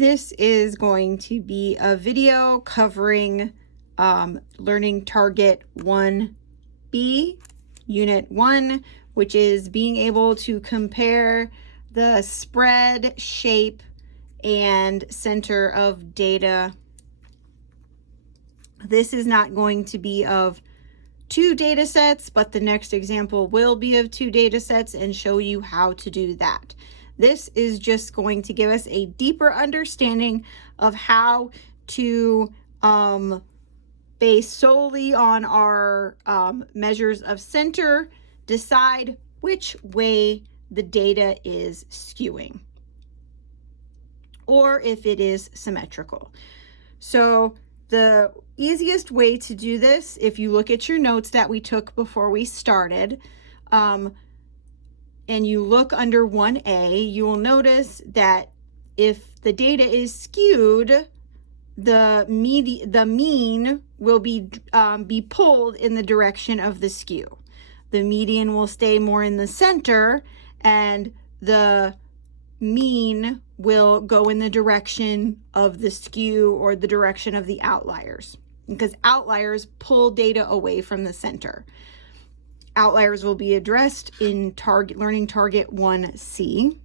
This is going to be a video covering Learning Target 1B, Unit 1, which is being able to compare the spread, shape, and center of data. This is not going to be of 2 data sets, but the next example will be of 2 data sets and show you how to do that. This is just going to give us a deeper understanding of how to, based solely on our measures of center, decide which way the data is skewing, or if it is symmetrical. So the easiest way to do this, if you look at your notes that we took before we started, and you look under 1A, you will notice that if the data is skewed, the mean will be pulled in the direction of the skew. The median will stay more in the center, and the mean will go in the direction of the skew or the direction of the outliers, because outliers pull data away from the center. Outliers will be addressed in Learning Target 1C.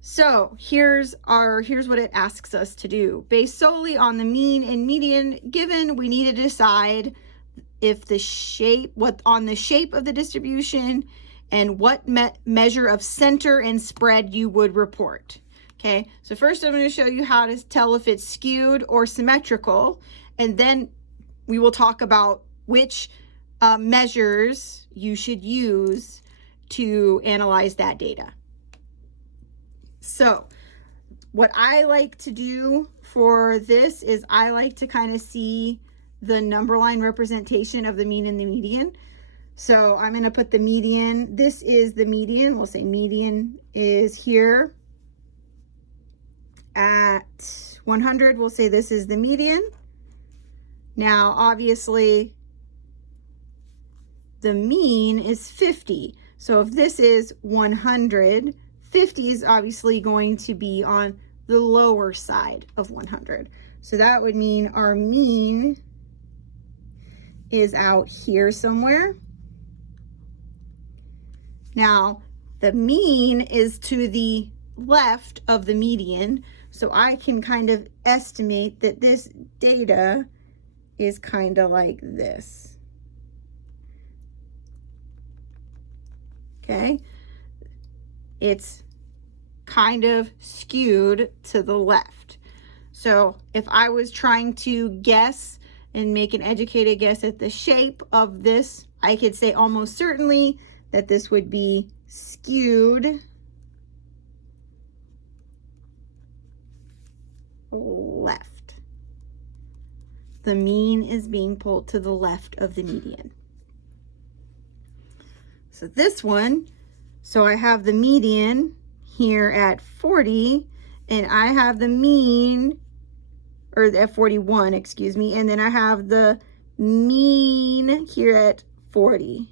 So here's what it asks us to do. Based solely on the mean and median given, we need to decide if the shape of the distribution and what measure of center and spread you would report. Okay, so first I'm going to show you how to tell if it's skewed or symmetrical, and then we will talk about which measures you should use to analyze that data. So what I like to do for this is I like to kind of see the number line representation of the mean and the median. So I'm going to put the median. This is the median. We'll say median is here at 100. We'll say this is the median. Now, obviously, the mean is 50. So if this is 100, 50 is obviously going to be on the lower side of 100. So that would mean our mean is out here somewhere. Now, the mean is to the left of the median, so I can kind of estimate that this data is kind of like this. Okay, it's kind of skewed to the left. So if I was trying to guess and make an educated guess at the shape of this, I could say almost certainly that this would be skewed left. The mean is being pulled to the left of the median. So this one, so I have the median here at 40, and I have the mean, or at 41, excuse me, and then I have the mean here at 40.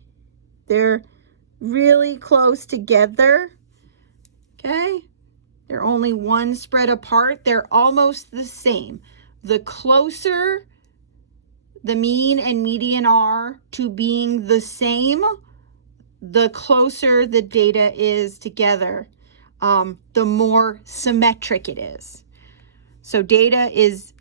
They're really close together, okay? They're only one spread apart. They're almost the same. The closer the mean and median are to being the same, the closer the data is together, the more symmetric it is. So data is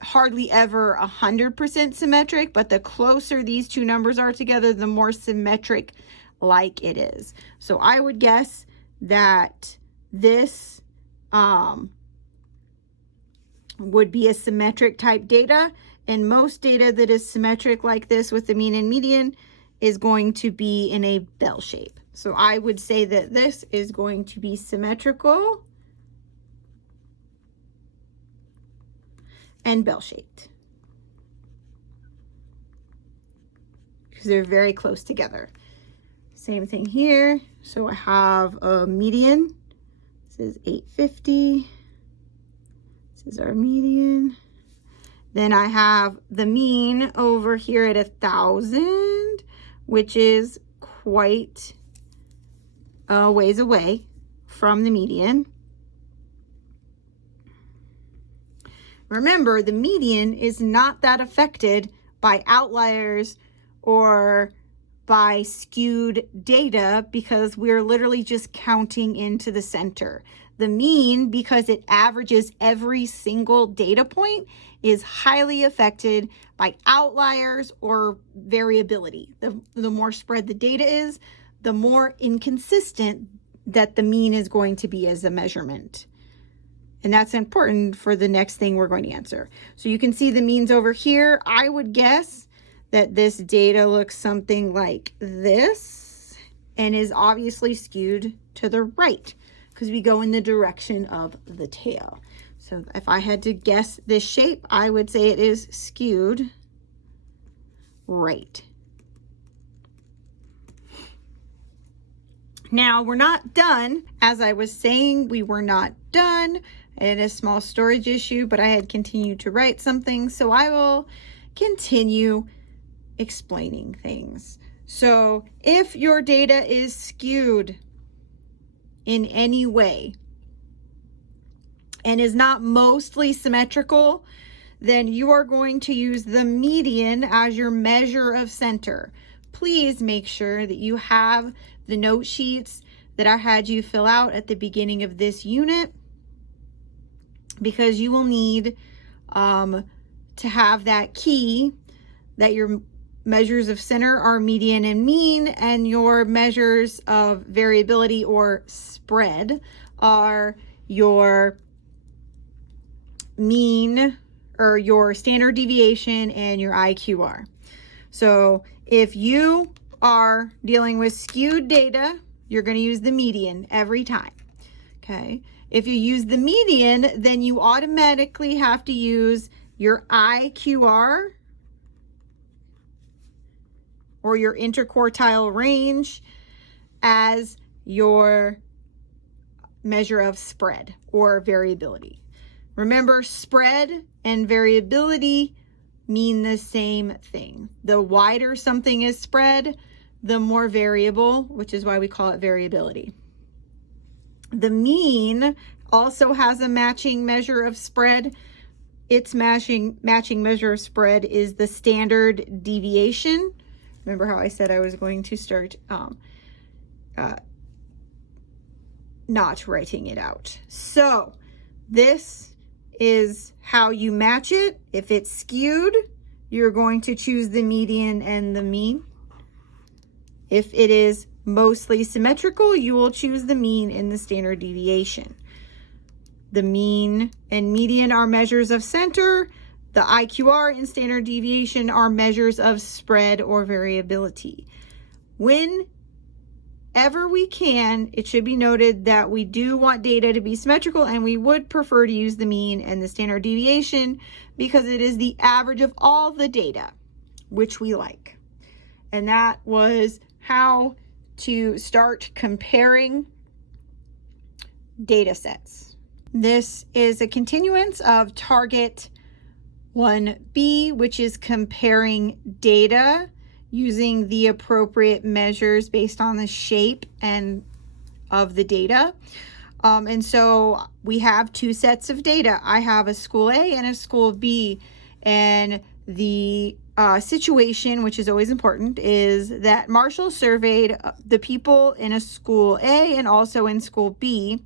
hardly ever 100% symmetric, but the closer these two numbers are together, the more symmetric like it is. So I would guess that this would be a symmetric type data, and most data that is symmetric like this with the mean and median is going to be in a bell shape. So I would say that this is going to be symmetrical and bell shaped, because they're very close together. Same thing here. So I have a median. This is 850. This is our median. Then I have the mean over here at 1,000, which is quite a ways away from the median. Remember, the median is not that affected by outliers or by skewed data because we're literally just counting into the center. The mean, because it averages every single data point, is highly affected by outliers or variability. The more spread the data is, the more inconsistent that the mean is going to be as a measurement. And that's important for the next thing we're going to answer. So you can see the means over here. I would guess that this data looks something like this and is obviously skewed to the right because we go in the direction of the tail. So if I had to guess this shape, I would say it is skewed right. Now we're not done. As I was saying, we were not done. I had a small storage issue, but I had continued to write something, so I will continue explaining things. So if your data is skewed in any way and is not mostly symmetrical, then you are going to use the median as your measure of center. Please make sure that you have the note sheets that I had you fill out at the beginning of this unit, because you will need to have that key that your measures of center are median and mean, and your measures of variability or spread are your mean or your standard deviation and your IQR. So if you are dealing with skewed data, you're going to use the median every time. Okay. If you use the median, then you automatically have to use your IQR or your interquartile range as your measure of spread or variability. Remember, spread and variability mean the same thing. The wider something is spread, the more variable, which is why we call it variability. The mean also has a matching measure of spread. Its matching measure of spread is the standard deviation. Remember how I said I was going to start not writing it out. So this is how you match it. If it's skewed, you're going to choose the median and the mean. If it is mostly symmetrical, you will choose the mean and the standard deviation. The mean and median are measures of center. The IQR and standard deviation are measures of spread or variability. Whenever we can, it should be noted that we do want data to be symmetrical, and we would prefer to use the mean and the standard deviation because it is the average of all the data, which we like. And that was how to start comparing data sets. This is a continuance of target 1B, which is comparing data using the appropriate measures based on the shape and of the data. And so we have two sets of data. I have a school A and a school B, and the situation, which is always important, is that Marshall surveyed the people in a school A and also in school B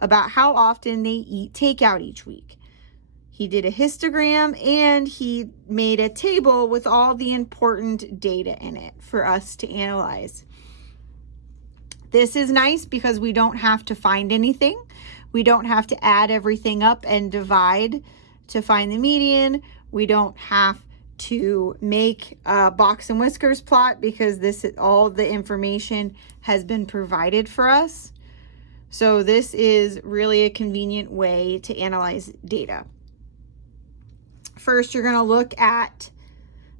about how often they eat takeout each week. He did a histogram and he made a table with all the important data in it for us to analyze. This is nice because we don't have to find anything. We don't have to add everything up and divide to find the median. We don't have to make a box and whiskers plot because all the information has been provided for us. So this is really a convenient way to analyze data. First, you're going to look at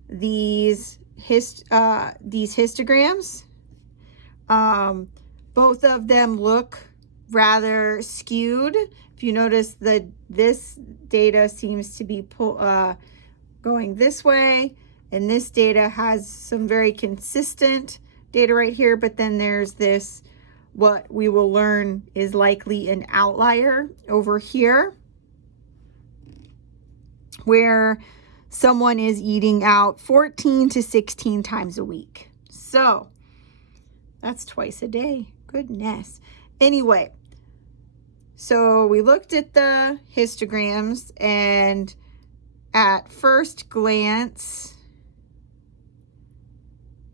these histograms. Both of them look rather skewed. If you notice that this data seems to be going this way, and this data has some very consistent data right here, but then there's this, what we will learn is likely an outlier over here. where someone is eating out 14 to 16 times a week. So that's twice a day. Goodness. Anyway, so we looked at the histograms, and at first glance,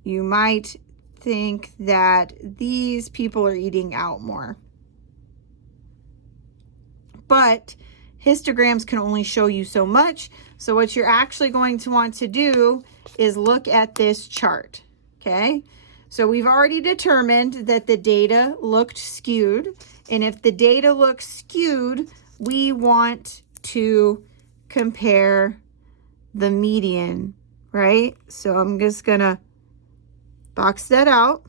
you might think that these people are eating out more. But histograms can only show you so much. So what you're actually going to want to do is look at this chart, okay? So we've already determined that the data looked skewed. And if the data looks skewed, we want to compare the median, right? So I'm just gonna box that out.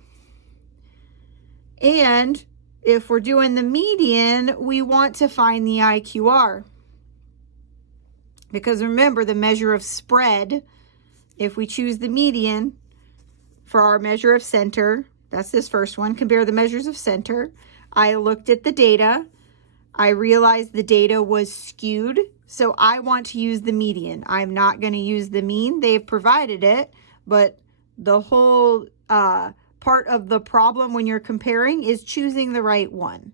And if we're doing the median, we want to find the IQR. Because remember, the measure of spread, if we choose the median for our measure of center, that's this first one, compare the measures of center. I looked at the data. I realized the data was skewed, so I want to use the median. I'm not going to use the mean. They've provided it, but the whole part of the problem when you're comparing is choosing the right one.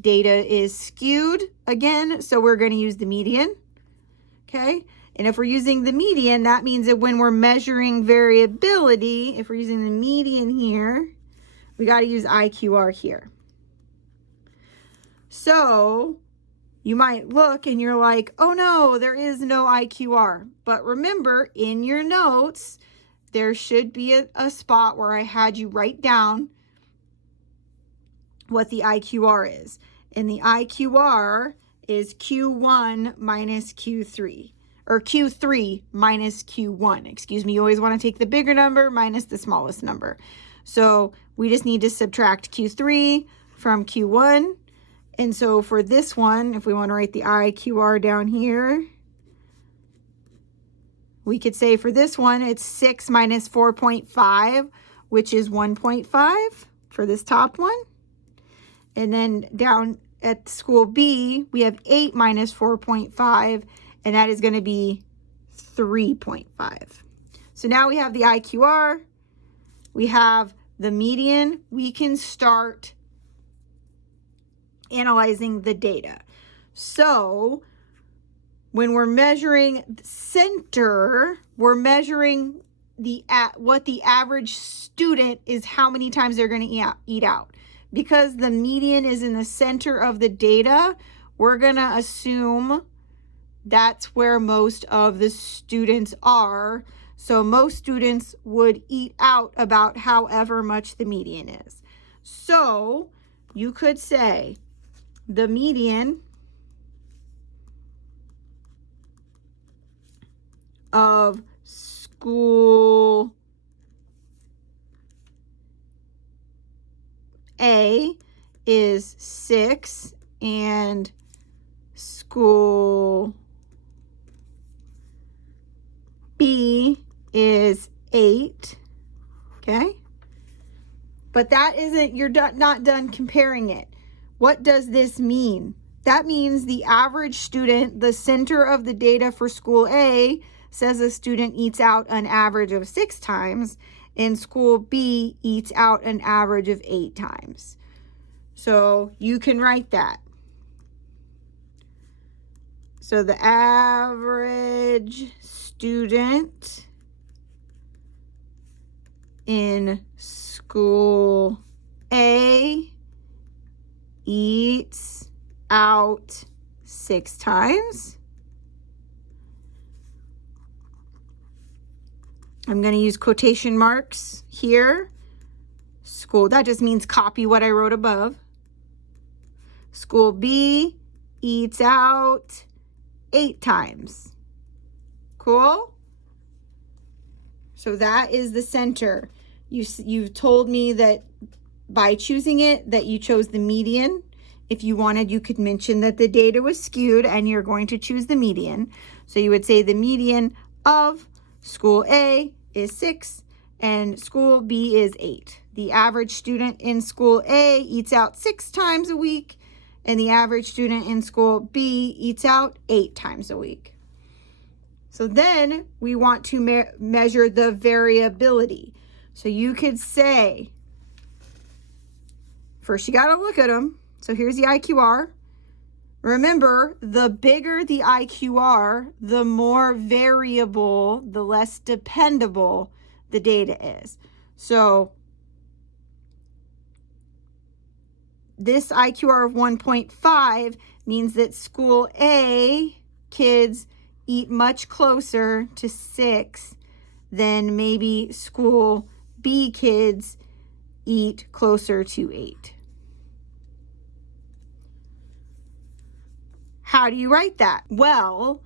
Data is skewed again, so we're going to use the median. Okay, and if we're using the median, that means that when we're measuring variability, if we're using the median here, we got to use IQR here. So you might look and you're like, oh no, there is no IQR. But remember, in your notes, there should be a spot where I had you write down what the IQR is. And the IQR is Q1 minus Q3, or Q3 minus Q1. Excuse me, you always want to take the bigger number minus the smallest number. So we just need to subtract Q3 from Q1. And so for this one, if we want to write the IQR down here, we could say for this one, it's 6 minus 4.5, which is 1.5 for this top one. And then down at school B, we have 8 minus 4.5, and that is going to be 3.5. So now we have the IQR, we have the median. We can start analyzing the data. So when we're measuring center, we're measuring what the average student is, how many times they're going to eat out. Because the median is in the center of the data, we're going to assume that's where most of the students are. So most students would eat out about however much the median is. So you could say the median of school A is 6 and school B is 8, okay? But that isn't, you're not done comparing it. What does this mean? That means the average student, the center of the data for school A says a student eats out an average of 6 times, and school B eats out an average of 8 times. So you can write that. So the average student in school A eats out 6 times. I'm going to use quotation marks here. School, that just means copy what I wrote above. School B eats out 8 times. Cool? So that is the center. You've told me that by choosing it, that you chose the median. If you wanted, you could mention that the data was skewed and you're going to choose the median. So you would say the median of school A is 6 and school B is 8. The average student in school A eats out 6 times a week, and the average student in school B eats out 8 times a week. So then we want to measure the variability. So you could say, first you got to look at them. So here's the IQR. Remember, the bigger the IQR, the more variable, the less dependable the data is. So this IQR of 1.5 means that school A kids eat much closer to 6 than maybe school B kids eat closer to 8. How do you write that? Well,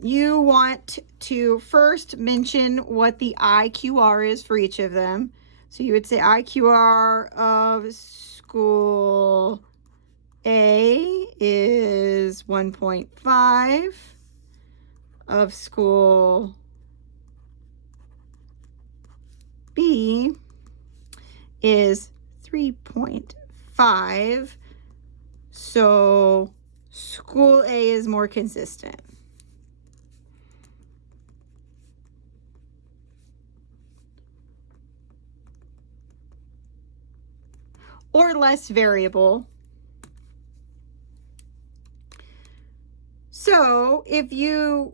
you want to first mention what the IQR is for each of them. So you would say IQR of school A is 1.5, of school B is 3.5. So school A is more consistent. Or less variable. So if you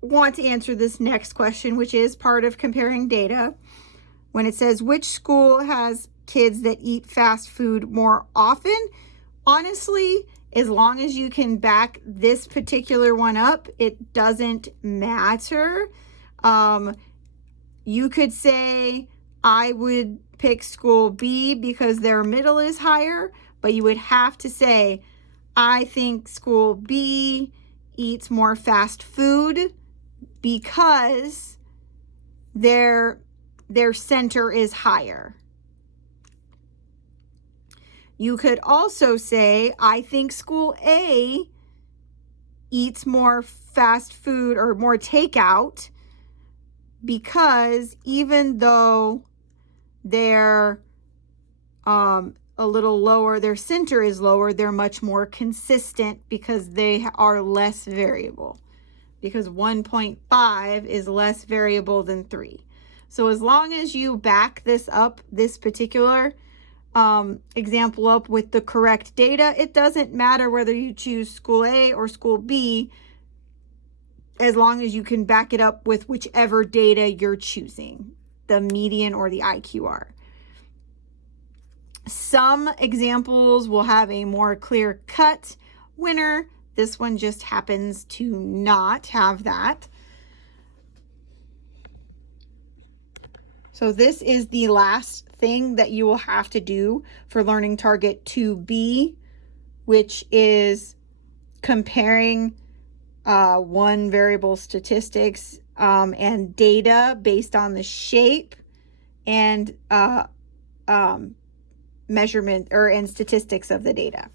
want to answer this next question, which is part of comparing data, when it says which school has kids that eat fast food more often, honestly, as long as you can back this particular one up, it doesn't matter. You could say, I would pick school B because their middle is higher, but you would have to say, I think school B eats more fast food because their center is higher. You could also say, I think school A eats more fast food or more takeout because even though they're a little lower, their center is lower, they're much more consistent because they are less variable, because 1.5 is less variable than 3. So as long as you back this up, this particular example up with the correct data, it doesn't matter whether you choose school A or school B, as long as you can back it up with whichever data you're choosing, the median or the IQR. Some examples will have a more clear-cut winner. This one just happens to not have that. So this is the last thing that you will have to do for learning target 2B, which is comparing one variable statistics and data based on the shape and measurement and statistics of the data.